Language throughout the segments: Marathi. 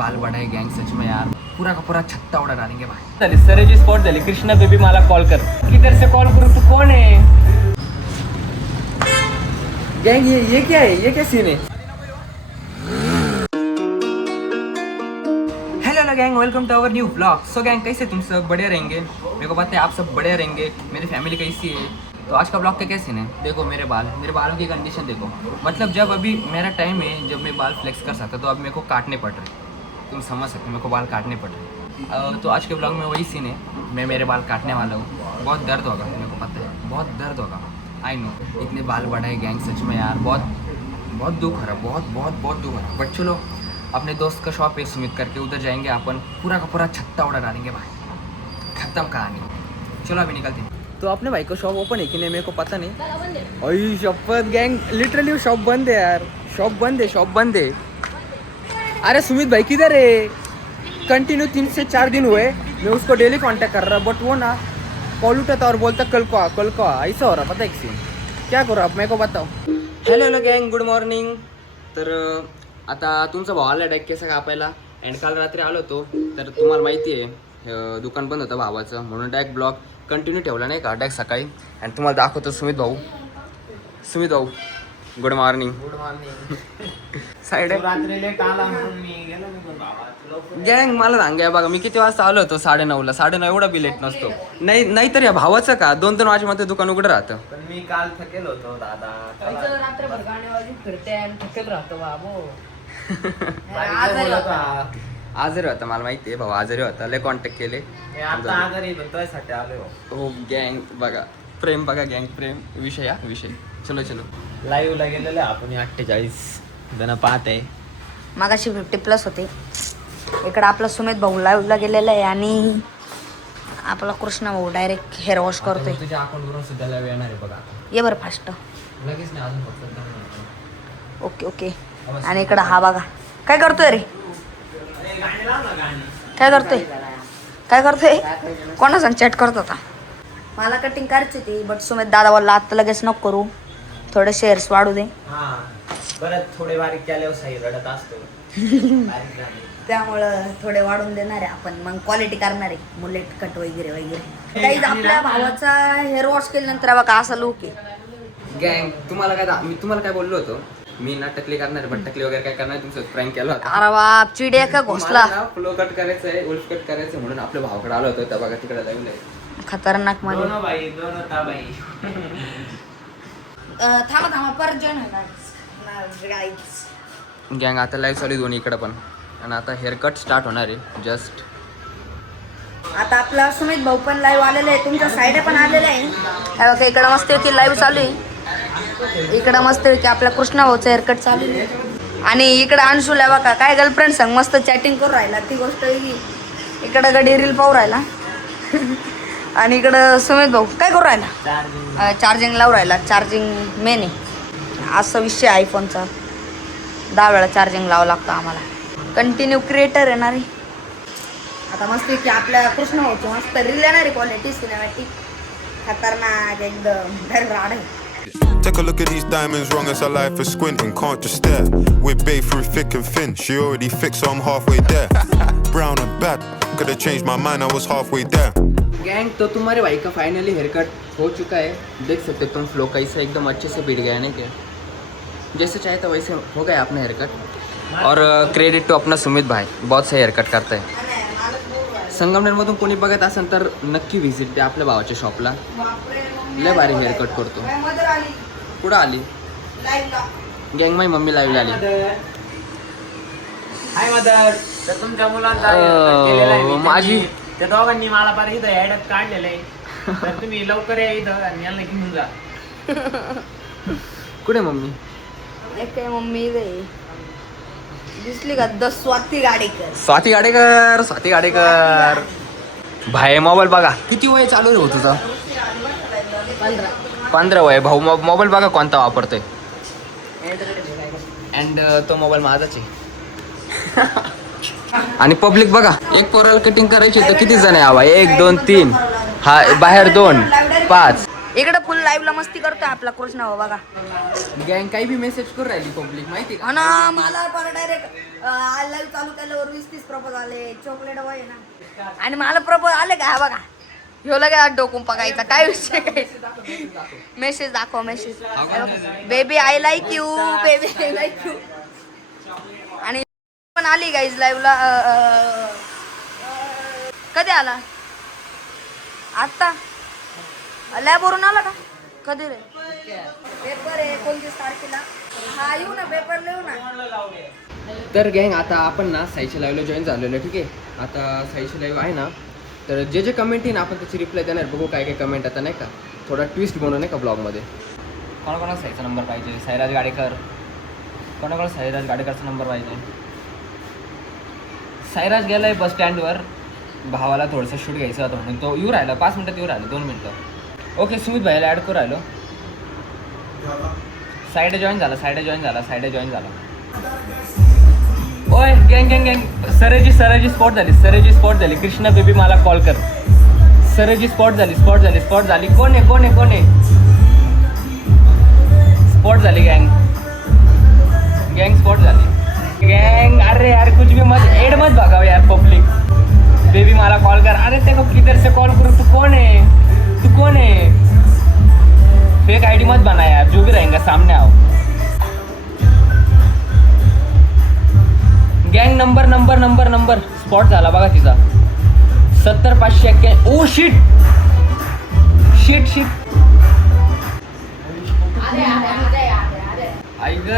बाल बढ़ाए गैंग सच में यार पूरा का पूरा छत्ता उड़ा डालेंगे भाई। झाली सरेची स्पॉट झाली। कृष्णा बेबी मला कॉल कर, किधर से कॉल करूँ, तू कौन है? गैंग ये क्या है, ये क्या सीन है? Hello gang, welcome to our new vlog. So gang कैसे तुम सब बढ़िया रहेंगे, मेरे को पता है आप सब बढ़िया रहेंगे। मेरी फैमिली कैसी है? तो आज का ब्लॉग का क्या सीन है? देखो मेरे बालों की कंडीशन देखो। मतलब जब अभी मेरा टाइम है जब मैं बाल फ्लेक्स कर सकता तो अब मेरे को काटने पड़ रहे। तुम समझ सकते हो मेरे को बाल काटने पड़ रहे। तो आज के ब्लॉग में वही सीन है, मैं मेरे बाल काटने वाला हूँ। बहुत दर्द होगा, मेरे को पता है बहुत दर्द होगा। आई नो इतने बाल बढ़ाए गैंग सच में यार बहुत दुख हो रहा है, बहुत दुख हो रहा है। बट चलो अपने दोस्त का शॉप है सुमित करके, उधर जाएंगे अपन, पूरा का पूरा छत्ता उड़ा डालेंगे भाई। खत्म कहानी। चलो अभी निकलते हैं। तो अपने भाई को शॉप ओपन है कि नहीं मेरे को पता नहीं। अरे शपथ गैंग, लिटरली शॉप बंद है यार, शॉप बंद है। अरे सुमित भाई किधर है? कंटिन्यू 3 से 4 दिन हुए मैं उसको डेली कांटेक्ट कर रहा, बट वो ना कॉल उठाता और बोलता कल को आ। ऐसा हो रहा, पता है सीन क्या करो आप मेरे को बताओ। हॅलो गँग, गुड मॉर्निंग। तर आता तुमचा भाव आला डायरेक्ट केस कापायला, अँड काल रात्री आलो होतो तर तुम्हाला माहिती आहे दुकान बंद होतं भावाचं, म्हणून डायरेक्ट ब्लॉग कंटिन्यू ठेवला नाही का डायरेक्ट सकाळी। अँड तुम्हाला दाखवतो सुमित भाऊ गुड मॉर्निंग। साईड रात्री लेट आला म्हणून मी गेलो निघून बाबा। गँग मला सांगा बघा, मी किती वाजता आलो होतो? 9:30ला। 9:30 एवढा बी लेट नसतो। नाही तर या भावाचं का 2-2 वाजेमध्ये दुकान उघडं राहतं। पण मी काल थकेल होतो दादा, रात्रभर गाणेवाजी फिरते आणि थकेल राहतो बाबू। आजारी होता, मला माहिती आहे भाऊ आजारी होता, लय कॉन्टॅक्ट केले। आता आजारी बनतोयसाठी आलो हो गँग बघा, प्रेम बघा गँग, प्रेम विषय। चलो लाईव्ह ला गेलेलो आपण 48 जण पाहते। मागाशी 50+ होते। इकडे आपला सुमित भाऊ लाईव्हला गेलेला आहे आणि आपला कृष्णा भाऊ डायरेक्ट हेअर वॉश करतोय। तुझ्या अकाउंटवरून सुद्धा लाईव्ह येणार आहे बघा, ये बरं फास्ट। लगेच नाही अजून फक्त। ओके। आणि इकडं हा बघा काय करतोय रे, काय करतोय कोणा संग चॅट करत होता? मला कटिंग करायची होती बट सुमित दादा बोलला आता लगेच नको करू, थोडे शेअर्स वाढू दे। हा बरं, थोडे बारीक केल्यावर साई रडत असतो त्यामुळं थोडे वाढून देणार आहे आपण, मग क्वालिटी करणार आहे, मुलेट कट वगैरे। काही आपल्या भावाचा हेअर वॉश केल्यानंतर बघा असा लुक आहे। गँग मी तुम्हाला काय बोललो होतो, मी ना टकली करणार बट टकली वगैरे काय करणार तुमचं प्रँक केला होता। अरे बाप, चिडिया का घोसला। फ्लो कट करायचं आहे, उल्फ कट करायचं म्हणून आपल्या भावाकडे आलो होतो, त्या बघा तिकडे लावलंय खतरनाक मध्ये। दोन बाई थांबा परत जॉईन होणार। गँग आता लाईव्ह चालू दोन्ही इकडं पण, आणि आता हेअर कट स्टार्ट होणार आहे जस्ट। आता आपला सुमित भाऊ पण लाईव्ह आलेला आहे, तुमच्या साईड पण आलेला आहे। हे बघा इकडं मस्त की लाईव्ह चालू आहे, इकडं मस्त की आपल्या कृष्णा भाऊचं हेअरकट चालू आहे, आणि इकडं अंशुला बघा काय गर्लफ्रेंड संग मस्त चॅटिंग करून राहिला, ती गोष्ट इकडं गडी रील पाहू राहिला आणि इकडं सुमित भाऊ काय करू राहिला? चार्जिंग लावून राहिला, चार्जिंग मेन आहे। असा विषय आयफोनचा, 10 वेळा चार्जिंग लावावं लागतं आम्हाला, कंटिन्यू क्रिएटर येणार आहे। आता मस्त की आपल्या कृष्ण भाऊची मस्त रील येणार आहे, क्वालिटी सिनेमॅटिक खतरनाक एकदम राड आहे। Take a look at these diamonds, wrong as her life is squinting, can't just stare. We're babe through thick and thin, she already fixed, so I'm halfway there. Brown and bad, could've changed my mind, I was halfway there. Gang तो तुम्हारे भाई का फाइनली हेयर कट हो चुका है, देख सकते हो तुम फ्लो कैसे एकदम अच्छे से बीट गया नहीं क्या? जैसे चाहे तो वैसे हो गया अपना हेयर कट। और क्रेडिट टू अपना सुमित भाई, बहुत सही हेयर कट करता है। संगमनेरमधून कोणी बघत असेल तर नक्की व्हिजिट द्या आपल्या भावाच्या शॉपला, लय भारी हेअर कट करतो। कुठं आली गँग? माझी मम्मी लाईव्ह आली। हाय मदर, तर तुमच्या मुलांचा केलेला आहे मी, माझी त्या दोघांनी मला पार इथं ॲडत काढलेलं आहे, तर तुम्ही लवकर या इथं आणि याला घेऊन जा। कुठे मम्मी? एक काय मम्मी दिसली का? स्वाती गाडेकर भाई मोबाईल बघा किती वय चालू आहे तुझा? 15 वय। भाऊ मोबाईल बघा कोणता वापरतोय, अँड तो मोबाईल माझाच आहे। आणि पब्लिक बघा, एक पोराला कटिंग करायची तर किती जण आहे? हवा 1 2 3, हा बाहेर 2 5, इकडे फुल लाईव्हला मस्ती करतोय आपला कृष्णा भाऊ बघा. गँग काही बी मेसेज करून राहिली पब्लिक माहिती का. ना मला पर डायरेक्ट लाईव्ह चालू केल्यावर 20-30 प्रपोज आले. चॉकलेट बॉय ना आणि मला प्रपोज आले का बघा. ह्यो लगे डोकून पकायचा काय विषय काय. मेसेज दाखव message. Baby I like you baby I like you. आणि पण आली गाईज लाईव्हला. कधी आला आता लॅबवरून आला का कधी रे. पेपर आहे 29 तारखेला. हा येऊ ना पेपर लिहू ना. तर गँग आता आपण ना साईच्या लाईव्हला जॉईन झालेलो ठीक आहे. आता साईची लाईव्ह आहे ना तर जे जे कमेंट येईल आपण त्याची रिप्लाय देणार. बघू काय काय कमेंट आता नाही का थोडा ट्विस्ट बनवू नाही का ब्लॉगमध्ये. कोणाकोणाला साईचा नंबर पाहिजे. साईराज गाडेकर. कोणाकोणाला साईराज गाडेकरचा नंबर पाहिजे. साईराज गेला आहे बस स्टँडवर भावाला थोडंसं शूट घ्यायचं होतं म्हणून तो येऊ राहिला. 5 मिनटात येऊ राहिलो 2 मिनटं. ओके सुमित भाईला ॲड करू राहिलो. साईड जॉईन झाला. ओय गँग गँग गँग सरेची स्पॉट झाली. कृष्णा बेबी मला कॉल कर. सरेची स्पॉट झाली. कोण आहे स्पॉट झाली गँग स्पॉट झाली. गँग अरे यार कुछ भी मत एड मत भगाओ यार पब्लिक. बेबी मला कॉल कर. अरे तेको किधर से कॉल करूँ. तू कौन है फेक आईडी मत बना यार. जो भी रहेगा सामने आओ. गँग नंबर स्पॉट झाला बघा तिचा 70,591. ओ शिट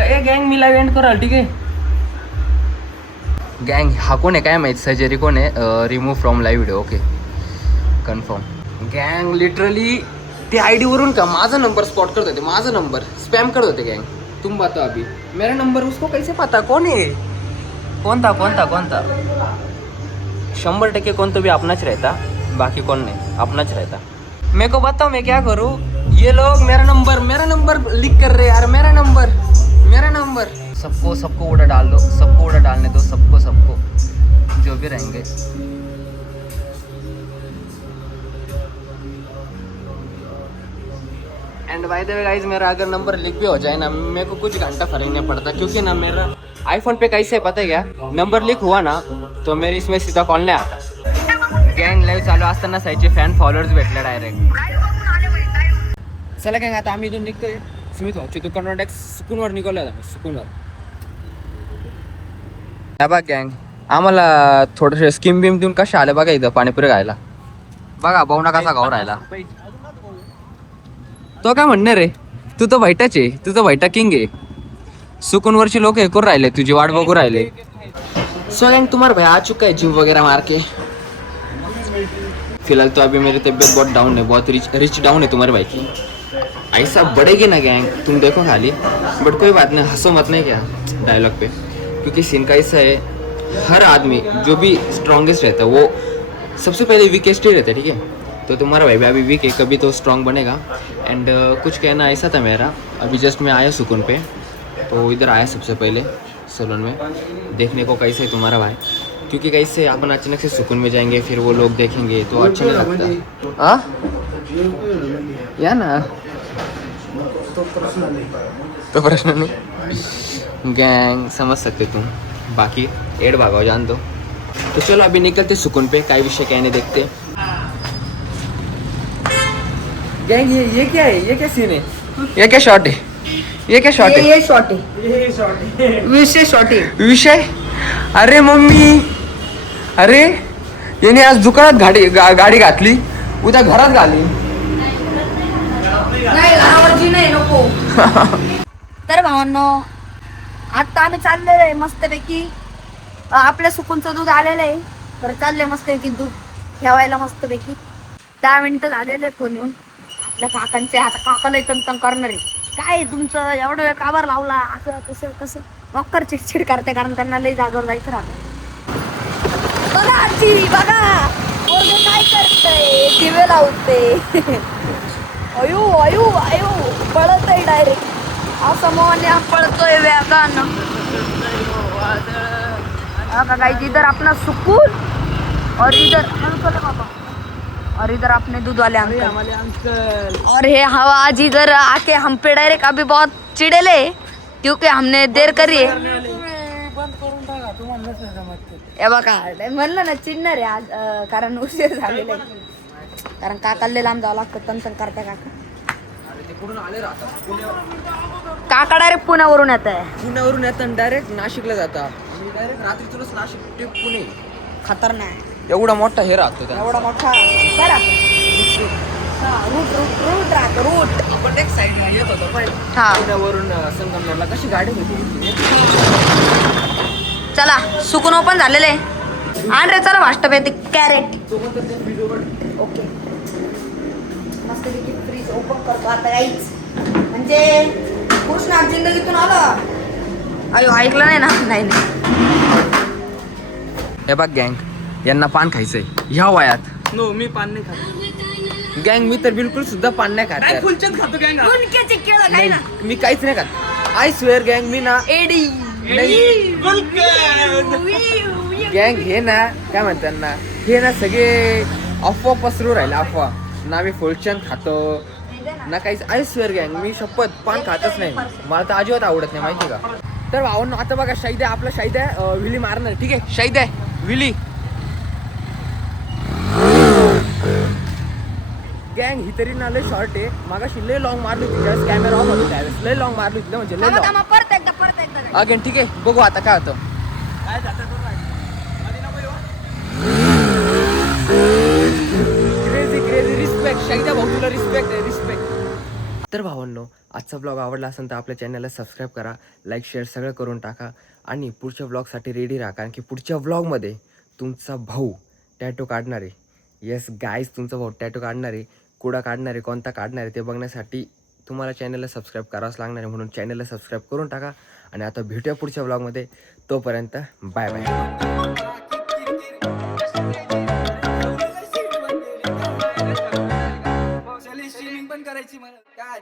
ए गँग मी लाईव्ह एंड कराल ठीक आहे. गँग हा कोण आहे काय माहिती. सर्जरी कोण आहे. Remove from live video. Okay confirm. गँग लिटरली ते आयडी वरून का माझा नंबर स्पॉट करत होते. माझा नंबर स्पॅम करत होते गँग. तुम बताओ अभी मेरा नंबर उसको कैसे पता. कौन है कोणता 100% कौन तो भी अपनाच रहता. बाकी कौन नहीं अपनाच रहता. मेरे को बताओ मैं क्या करूँ. ये लोग मेरा नंबर लिख कर रहे यार. मेरा नंबर सबको उड़ा डाल दो. सबको उड़ा डालने दो. सबको जो भी रहेंगे. End by the way guys मेरा अगर नंबर लिख भी हो जाए ना मेरे को कुछ घंटा फर्क नहीं पड़ता. क्योंकि ना मेरा आईफोन पे कैसे है पता है क्या. नंबर लिख हुआ ना तो मेरे इसमें सीधा कॉल नहीं आता. गँग लाईव्ह चालू असताना साईचे फॅन फॉलोअर्स भेटले डायरेक्ट. चला गँग आता आम्ही इथून निघतोय. सुमित भाऊची दुकानावर डायरेक्ट सुकूनवर निघालो आम्ही. सुकूनवर बघा गँग आम्हाला थोडंसं स्कीम बिम देऊन कशा आले बघा इथं पाणीपुरी खायला. बघा भाऊना कसा गाव राहिला. तो काय म्हणणार रे. तू तर व्हाईटाच आहे. तू तर व्हाईटा किंग आहे. सुकूनवरचे लोक हे करून राहिले तुझी वाट बघू राहिले. सो गैंग तुम्हारा भाई आ चुका है जिम वगैरह मार के. फिलहाल तो अभी मेरी तबीयत बहुत डाउन है. बहुत रिच डाउन है तुम्हारे भाई की. ऐसा बढ़ेगी ना गैंग तुम देखो खाली. बट कोई बात नहीं हंसो मत नहीं क्या डायलॉग पे. क्योंकि सीन का ऐसा है हर आदमी जो भी स्ट्रॉन्गेस्ट रहता है वो सबसे पहले वीकेस्ट ही रहता है ठीक है. तो तुम्हारा भाई भी अभी वीक है कभी तो स्ट्रॉन्ग बनेगा. एंड कुछ कहना ऐसा था मेरा. अभी जस्ट मैं आया सुकून पे तो इधर आया सबसे पहले सैलून में देखने को कैसे है तुम्हारा भाई. क्योंकि कैसे अपन अचानक से सुकून में जाएंगे फिर वो लोग देखेंगे तो अच्छा नहीं लगता. हाँ या ना तो प्रश्न नहीं. गैंग समझ सकते तुम. बाकी एड भागाओ जान दो. तो चलो अभी निकलते सुकून पे. काय विषय क्या नहीं देखते. गैंग ये क्या है. ये क्या सीन है. ये क्या शॉट है. ये शॉट है. विषय अरे मम्मी अरे याने आज दुकानात गाडी घातली उद्या घरात घाली. नको. तर भावांनो आता आम्ही चाललेलो आहे मस्तपैकी. आपल्या सुकूनचं दूध आलेलं आहे तर चाललंय मस्तपैकी दूध ठेवायला मस्तपैकी. 10 मिनिटं झालेले फोन येऊन आपल्या काकांचे. आता काकाला तंतन करणार आहे. काय तुमचं एवढं वेळ काबर लावला असं कसं नोकर चिडचिड करते कारण त्यांना लई जागेवर जायचं राहतं. बघा आजी बघा काय करतय. दिवे लावते. अयो पळत आहे डायरेक्ट. असं मोहन्या पळतोय वेगानं. गाइस इधर अपना सुकून और इधर और इधर अपने दूध वाले अंकल हमारे अंकल और ये हवा आज इधर आके हम पे डायरेक्ट अभी बहुत चिड़ेले क्योंकि हमने देर करी है बंद करून टाका तुम्हाला नसेल जमत ते. हे बघा म्हणलं ना चिडणार आहे आज कारण उशीर झालेला आहे कारण काकाला लांब जावं लागतं तंसन करता काका आणि ते कुठून आले राहतात काका डायरेक्ट पुण्यावरून येत आहे पुण्यावरून येतात डायरेक्ट नाशिकला जातात मी डायरेक्ट रात्रीतूनच नाशिक ते पुणे खतरनाक एवढा मोठा हे राहतो त्या एवढा मोठा काय राहतो रूट रूट रूट राहतो रूट आपण एक साईडला येत होतो पण हा पुण्यावरून संगमनेरला कशी गाडी होती चला सुकून ओपन झालेले आण रे चला वाटप येते कॅरेट ओके मस्त फ्रीज ओपन करतो आता काहीच म्हणजे कृष्ण आज जिंदगीतून आलं अयो ऐकलं नाही ना नाही हे बघ गँग यांना पान खायचंय ह्या वयात नो मी पान नाही खात गँग मी तर बिलकुल सुद्धा पान नाही खात यार. फुलचंद खातो काय का गुणक्याची केळं काय ना नाही, मी काहीच नाही खात आय स्वेअर गँग मी ना एडी गँग हे ना काय म्हणतात ना हे ना सगळे अफवा पसरू राहिले अफवा ना मी फुलचंद खातो ना काहीच आय स्वेअर गँग मी शपथ पान खातच नाही मला तर अजिबात आवडत नाही माहिती का तर भावांनो आता बघा शाहिद आहे आपला शाहिद आहे विली मारणार ठीक आहे शाहिद आहे विली गँग ही तरी ना लय शॉर्ट आहे मागाशी लय लॉंग मारली होती त्यावेळेस कॅमेरा ऑफ होता त्यावेळेस लय लॉंग मारली होती म्हणजे लय लॉंग परत एकदा अगेन ठीक आहे बघू आता काय होतं क्रेझी क्रेझी रिस्पेक्ट शाहिदा भाऊ तुला रिस्पेक्ट आहे रिस्पेक्ट तर भावांनो आजचा ब्लॉग आवडला असेल तर आपल्या चॅनलला सबस्क्राईब करा लाईक शेअर सगळं करून टाका आणि पुढच्या ब्लॉगसाठी रेडी राहा कारण की पुढच्या ब्लॉगमध्ये तुमचा भाऊ टॅटो काढणार आहे येस गाईज तुमचा भाऊ टॅटो काढणार आहे कुडा काढणार आहे कोणता काढणार आहे ते बघण्यासाठी तुम्हाला चॅनलला सबस्क्राईब करावंच लागणार आहे म्हणून चॅनलला सबस्क्राईब करून टाका आणि आता भेटूया पुढच्या ब्लॉगमध्ये तोपर्यंत बाय बाय स्ट्रीमिंग पण करायची मला काय